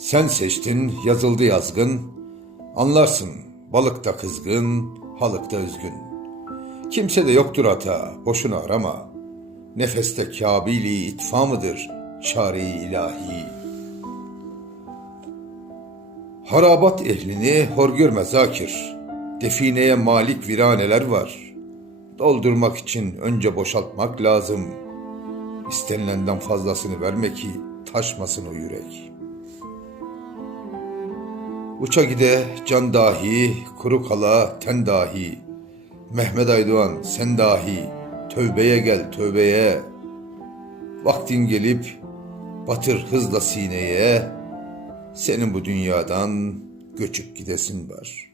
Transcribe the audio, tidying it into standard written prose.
Sen seçtin, yazıldı yazgın, anlarsın balıkta kızgın, halıkta üzgün. Kimse de yoktur hata, boşuna arama. Nefeste Kâbîl-i itfa mıdır, çare-i ilahi? Harabat ehlini hor görme zakir, defineye malik viraneler var. Doldurmak için önce boşaltmak lazım. İstenilenden fazlasını verme ki taşmasın o yürek. Uça gide can dahi, kuru kala ten dahi. Mehmet Aydoğan sen dahi, tövbeye gel tövbeye. Vaktin gelip batır hızla sineye, senin bu dünyadan göçüp gidesin var.